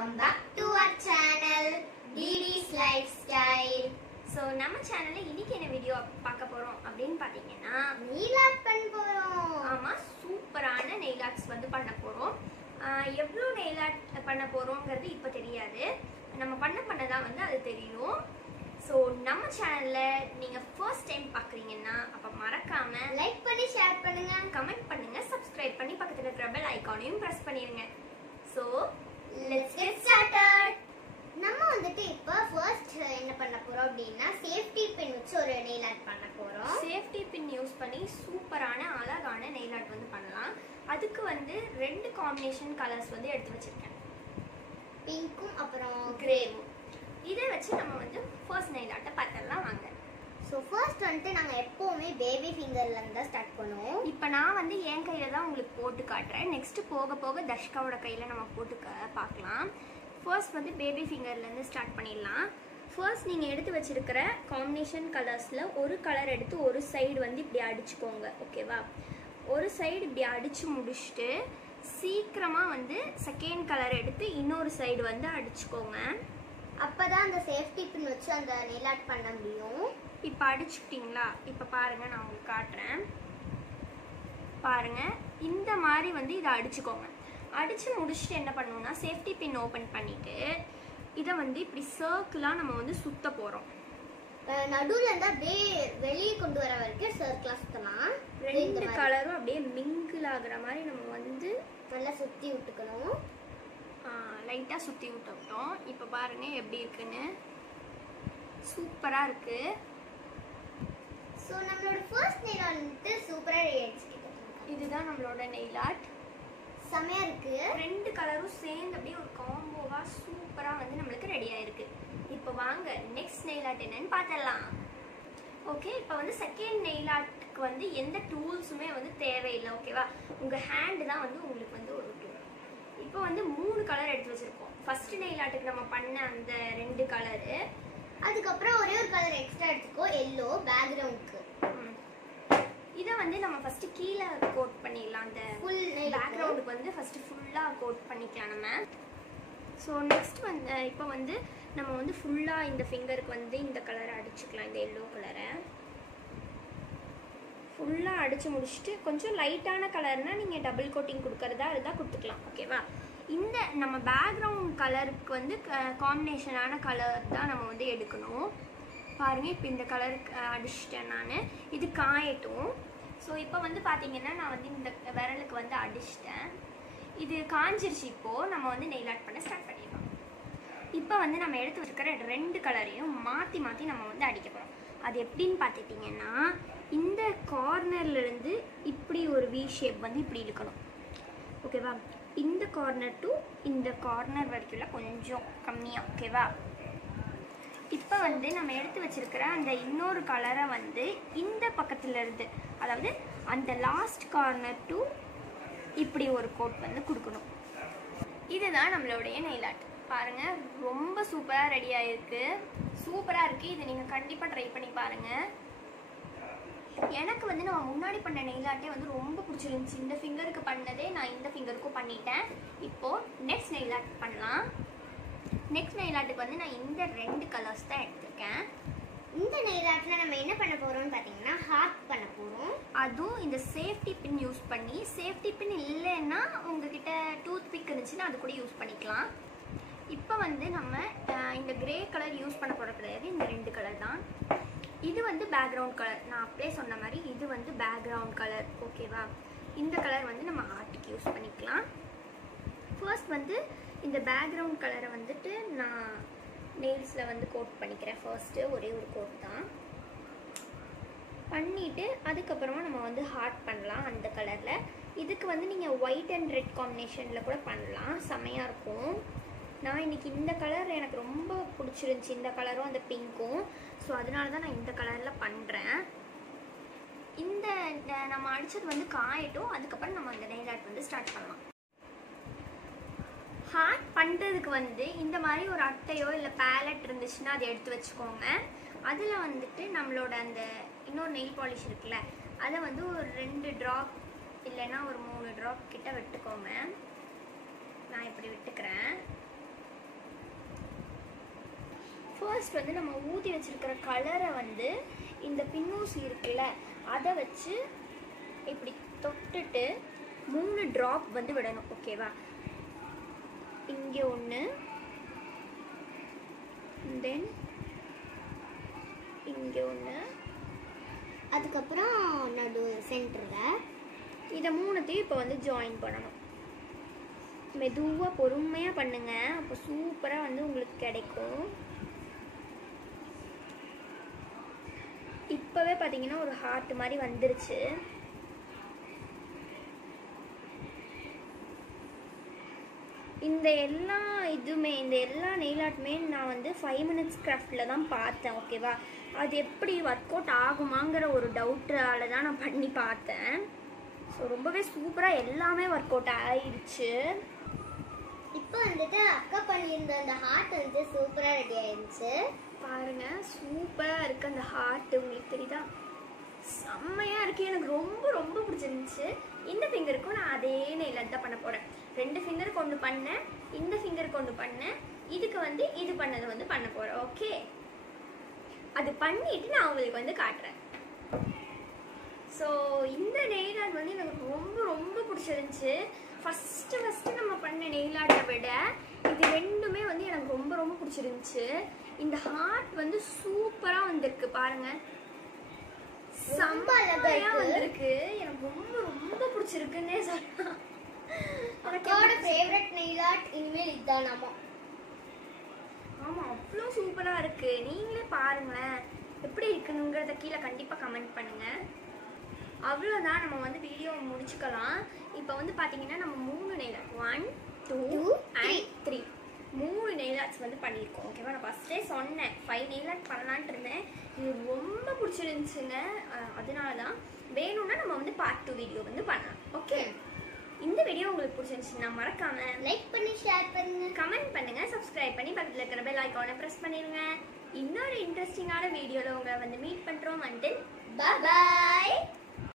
Welcome back to our channel DD's Lifestyle. So நம்ம சேனல்ல இன்னைக்கு என்ன வீடியோ பார்க்க போறோம் அப்படினு பாத்தீங்கன்னா nail art பண்ண போறோம். ஆமா, சூப்பரான nail arts வந்து பண்ண போறோம். எவ்வளவு nail art பண்ண போறோம்ங்கிறது இப்ப தெரியாது. நம்ம பண்ணதான் வந்து அது தெரியும். சோ நம்ம சேனல்ல நீங்க ஃபர்ஸ்ட் டைம் பார்க்கறீங்கன்னா அப்ப மறக்காம லைக் பண்ணி ஷேர் பண்ணுங்க, கமெண்ட் பண்ணுங்க, Subscribe பண்ணி பக்கத்துல இருக்கிற பெல் ஐகானையும் பிரஸ் பண்ணிருங்க. So let's get started. நம்ம வந்துட்டு இப்ப ஃபர்ஸ்ட் என்ன பண்ண போறோம் அப்படினா சேஃப்டி பின் வச்சு ஒரு nail art பண்ண போறோம். சேஃப்டி பின் யூஸ் பண்ணி சூப்பரான அழகான nail art வந்து பண்ணலாம். அதுக்கு வந்து ரெண்டு காம்பினேஷன் கலர்ஸ் வந்து எடுத்து வச்சிருக்கேன். பிங்க்கும் அப்புறம் கிரேவும். இதை வச்சு நம்ம வந்து ஃபர்ஸ்ட் nail art பார்த்தறலாம் வாங்க. சோ ஃபர்ஸ்ட் வந்து நாங்க எப்பவுமே பேபி ஃபிங்கர்ல இருந்து ஸ்டார்ட் பண்ணுவோம். இப்போ நான் வந்து என் கையில தான் உங்களுக்கு போட்டு காட்டுறேன். நெக்ஸ்ட் போக போக தர்ஷிகாவோட கையில நம்ம போட்டு பார்க்கலாம். ஃபர்ஸ்ட் வந்து பேபி ஃபிங்கர்ல இருந்து ஸ்டார்ட் பண்ணிடலாம். ஃபர்ஸ்ட் நீங்க எடுத்து வச்சிருக்கிற காம்பினேஷன் கலர்ஸ்ல ஒரு கலர் எடுத்து ஒரு சைடு வந்து இப்படி அடிச்சுக்கோங்க, ஓகேவா? ஒரு சைடு இப்படி அடிச்சு முடிச்சுட்டு சீக்கிரமா வந்து செகண்ட் கலர் எடுத்து இன்னொரு சைடு வந்து அடிச்சுக்கோங்க. அப்பதான் அந்த சேஃப்டி பின் வச்சு அந்த nail art பண்ண முடியும். இப்போ அடிச்சுக்கிட்டீங்களா? இப்போ பாருங்க, நான் உங்களுக்கு காட்டுறேன் பாருங்க. இந்த மாதிரி வந்து இதை அடிச்சுக்கோங்க. அடிச்சு முடிச்சுட்டு என்ன பண்ணணும்னா சேஃப்டி பின் ஓபன் பண்ணிட்டு இதை வந்து இப்படி சர்க்கிளா நம்ம வந்து சுத்த போறோம். நடுவுல இருந்து அப்படியே வெளியே கொண்டு வர வரைக்கும் சர்க்கிளா சுத்தலாம். ரெண்டு கலரும் அப்படியே மிங்கிள் ஆகுற மாதிரி நம்ம வந்து நல்லா சுத்தி விட்டுக்கணும். லைட்டா சுத்தி விட்டோம். இப்போ பாருங்க எப்படி இருக்குன்னு, சூப்பரா இருக்கு. சோ நம்மளோட ஃபர்ஸ்ட் nail art வந்து சூப்பரா ரெடி ஆயிடுச்சு. இதுதான் நம்மளோட nail art. செமையா இருக்கு. ரெண்டு கலரும் சேர்ந்து அப்படியே ஒரு காம்போவா சூப்பரா வந்து நம்மளுக்கு ரெடி ஆயிருக்கு. இப்போ வாங்க நெக்ஸ்ட் nail art என்னன்னு பார்த்தறலாம். ஓகே, இப்போ வந்து செகண்ட் nail artக்கு வந்து எந்த டூல்ஸுமே வந்து தேவையில்லை, ஓகேவா? உங்க ஹேண்ட் தான் வந்து உங்களுக்கு வந்து ஒரு டூல். இப்போ வந்து 3 கலர் எடுத்து வச்சிருக்கோம். ஃபர்ஸ்ட் nail artக்கு நம்ம பண்ண அந்த ரெண்டு கலரு, அதுக்கப்புறம் ஒரே ஒரு கலர் எக்ஸ்ட்ரா எடுத்துக்கோ, எல்லோ பேக்ரவுண்ட்க்கு. இதை வந்து நம்ம ஃபர்ஸ்ட் கீழே கோட் பண்ணிடலாம். அந்த ஃபுல் பேக்ரவுண்டுக்கு வந்து ஃபர்ஸ்ட் ஃபுல்லா கோட் பண்ணிக்கலாம் நம்ம. ஸோ நெக்ஸ்ட் வந்து இப்போ வந்து நம்ம வந்து ஃபுல்லா இந்த ஃபிங்கருக்கு வந்து இந்த கலரை அடிச்சுக்கலாம். இந்த எல்லோ கலரை ஃபுல்லா அடிச்சு முடிச்சுட்டு கொஞ்சம் லைட்டான கலர்னா நீங்க டபுள் கோட்டிங் கொடுக்கறதா இருந்தால் கொடுத்துக்கலாம், ஓகேவா? இந்த நம்ம பேக்ரவுண்ட் கலருக்கு வந்து காம்பினேஷனான கலர் தான் நம்ம வந்து எடுக்கணும். பாருங்க, இப்போ இந்த கலருக்கு அடிச்சிட்டேன் நான். இது காயட்டும். ஸோ இப்போ வந்து பார்த்தீங்கன்னா நான் வந்து இந்த விரலுக்கு வந்து அடிச்சிட்டேன். இது காஞ்சிருச்சு. இப்போது நம்ம வந்து நெயில் ஆர்ட் பண்ண ஸ்டார்ட் பண்ணிடலாம். இப்போ வந்து நம்ம எடுத்து வச்சுக்கிற ரெண்டு கலரையும் மாற்றி நம்ம வந்து அடிக்க போகிறோம். அது எப்படின்னு பார்த்துட்டிங்கன்னா இந்த கார்னர்லேருந்து இப்படி ஒரு வி ஷேப் வந்து இப்படி இழுக்கணும், ஓகேவா? இந்த கார்னர் டு இந்த கார்னர் வரைக்கும் கொஞ்சம் கம்மியாக, ஓகேவா? இப்போ வந்து நம்ம எடுத்து வச்சிருக்கிற அந்த இன்னொரு கலரை வந்து இந்த பக்கத்துல இருந்து, அதாவது அந்த லாஸ்ட் கார்னர் டு இப்படி ஒரு கோட் வந்து கொடுக்கணும். இதுதான் நம்மளுடைய நெயில் ஆர்ட். பாருங்க, ரொம்ப சூப்பரா ரெடி ஆயிருக்கு. சூப்பரா இருக்கு. இதை நீங்க கண்டிப்பா ட்ரை பண்ணி பாருங்க. எனக்கு வந்து நம்ம முன்னாடி பண்ண நெயில் ஆர்ட்டே வந்து ரொம்ப பிடிச்சிருந்துச்சு. இந்த ஃபிங்கருக்கு பண்ணதே நான் இந்த ஃபிங்கருக்கும் பண்ணிட்டேன். இப்போ நெக்ஸ்ட் நெயில் ஆர்ட் பண்ணலாம். நெக்ஸ்ட் நெயில் ஆர்ட்டுக்கு வந்து நான் இந்த ரெண்டு கலர்ஸ் தான் எடுத்திருக்கேன். இந்த nail artல நம்ம என்ன பண்ண போறோம்னு பாத்தீங்கன்னா ஹார்ட் பண்ண போறோம். அதுவும் இந்த சேஃப்டி பின் யூஸ் பண்ணி. சேஃப்டி பின் இல்லைன்னா உங்ககிட்ட டூத் பிக் இருந்துச்சுன்னா அது கூட யூஸ் பண்ணிக்கலாம். இப்போ வந்து நம்ம இந்த கிரே கலர் யூஸ் பண்ண போட கிடையாது, இந்த ரெண்டு கலர் தான். இது வந்து பேக்ரவுண்ட் கலர். நான் அப்படியே சொன்ன மாதிரி இது வந்து பேக்ரவுண்ட் கலர், ஓகேவா? இந்த கலர் வந்து நம்ம ஆர்ட்டுக்கு யூஸ் பண்ணிக்கலாம். ஃபர்ஸ்ட் வந்து இந்த பேக்ரவுண்ட் கலரை வந்துட்டு நான் நெயில்ஸில் வந்து கோட் பண்ணிக்கிறேன். ஃபர்ஸ்ட்டு ஒரே ஒரு கோட் தான் பண்ணிவிட்டு அதுக்கப்புறமா நம்ம வந்து ஹார்ட் பண்ணலாம் அந்த கலரில். இதுக்கு வந்து நீங்கள் ஒயிட் அண்ட் ரெட் காம்பினேஷனில் கூட பண்ணலாம், செமையாக இருக்கும். நான் இன்றைக்கி இந்த கலர் எனக்கு ரொம்ப பிடிச்சிருந்துச்சி, இந்த கலரும் அந்த பிங்க்கும். ஸோ அதனால தான் நான் இந்த கலரில் பண்ணுறேன். இந்த நம்ம அடித்தது வந்து காயட்டும், அதுக்கப்புறம் நம்ம அந்த நெயில் ஆர்ட் வந்து ஸ்டார்ட் பண்ணலாம். ஹார்ட் பண்ணுறதுக்கு வந்து இந்த மாதிரி ஒரு அட்டையோ இல்லை பேலட் இருந்துச்சுன்னா அதை எடுத்து வச்சுக்கோங்க. அதில் வந்துட்டு நம்மளோட அந்த இன்னொரு நெயில் பாலிஷ் இருக்குல்ல, அதை வந்து ஒரு 2 ட்ராப் இல்லைன்னா ஒரு 3 ட்ராப் கிட்ட விட்டுக்கோங்க. நான் இப்படி விட்டுக்கிறேன். ஃபர்ஸ்ட் வந்து நம்ம ஊற்றி வச்சிருக்கிற கலரை வந்து இந்த பின்னூசி இருக்குல்ல அதை வச்சு இப்படி தொட்டுட்டு 3 ட்ராப் வந்து விடணும். ஓகேவா? இங்கே ஒன்று, தென் இங்கே ஒன்று, அதுக்கப்புறம் நடு சென்டரில் இதை 3த்தையும் இப்போ வந்து ஜாயின் பண்ணணும். மெதுவாக பொறுமையாக பண்ணுங்க, அப்போ சூப்பராக வந்து உங்களுக்கு கிடைக்கும். இப்போவே பார்த்தீங்கன்னா ஒரு ஹார்ட் மாதிரி வந்துருச்சு. இந்த எல்லா நெயில் ஆர்ட்டுமே நான் வந்து 5 மினிட்ஸ் கிராஃப்டில் தான் பார்த்தேன். ஓகேவா? அது எப்படி ஒர்க் அவுட் ஆகுமாங்கிற ஒரு டவுட்டால தான் நான் பண்ணி பார்த்தேன். ஸோ ரொம்பவே சூப்பராக எல்லாமே ஒர்க் அவுட் ஆயிடுச்சு. இப்போ வந்துட்டு அக்கா பண்ணியிருந்த அந்த ஹார்ட் வந்து சூப்பராக ரெடி ஆயிடுச்சு. பாருங்க, சூப்பராக இருக்குது அந்த ஹார்ட். உங்களுக்கு தெரியுதா? செம்மையாக இருக்குது. எனக்கு ரொம்ப ரொம்ப பிடிச்சிருந்துச்சு. இந்த ஃபிங்கருக்கும் நான் அதே நெயில் தான் பண்ண போகிறேன். 2 ஃபிங்கருக்கு ஒன்று பண்ணேன், இந்த ஃபிங்கருக்கு ஒன்று பண்ணேன், இதுக்கு வந்து இது பண்ணதை வந்து பண்ண போகிறேன். ஓகே, அது பண்ணிட்டு நான் உங்களுக்கு வந்து காட்டுறேன். ஸோ இந்த நெயில் ஆர்ட் வந்து எனக்கு ரொம்ப ரொம்ப பிடிச்சிருந்துச்சு. ஃபஸ்ட்டு நம்ம பண்ண நெயில் ஆர்ட்டை விட இது ரெண்டுமே வந்து எனக்கு ரொம்ப ரொம்ப பிடிச்சிருந்துச்சு. இந்த ஹார்ட் வந்து சூப்பராக வந்திருக்கு பாருங்க, செம்மையா வந்திருக்கு. எனக்கு ரொம்ப ரொம்ப பிடிச்சிருக்குன்னே சொல்லலாம். அக்காவோட ஃபேவரட் நெயில் ஆர்ட் இனிமேல் இதுதான். ஆமாம், அவ்வளோ சூப்பராக இருக்குது. நீங்களே பாருங்களேன் எப்படி இருக்குங்கிறத கீழே கண்டிப்பாக கமெண்ட் பண்ணுங்கள். அவ்வளோதான், நம்ம வந்து வீடியோ முடிச்சுக்கலாம். இப்போ வந்து பார்த்தீங்கன்னா நம்ம 3 nail art 1 2 and 3 3 nail arts வந்து பண்ணியிருக்கோம். ஓகேவா? நான் ஃபஸ்ட்டே சொன்னேன் 5 நெயில் ஆர்ட் பண்ணலான்ட்டு இருந்தேன். இது ரொம்ப பிடிச்சிருந்துச்சுங்க. அதனால தான் வேணும்னா நம்ம வந்து பார்ட் 2 வீடியோ வந்து பண்ணலாம். ஓகே, இந்த வீடியோ உங்களுக்கு பிடிச்சிருந்துச்சுன்னா மறக்காம லைக் பண்ணி ஷேர் பண்ணுங்க, கமெண்ட் பண்ணுங்க, சப்ஸ்கிரைப் பண்ணி பக்கத்தில் இருக்கிற பெல் ஐகானை ப்ரெஸ் பண்ணிடுங்க. இன்னொரு இன்ட்ரெஸ்டிங்கான வீடியோவில் உங்களை வந்து மீட் பண்ணுறோம். Until bye by.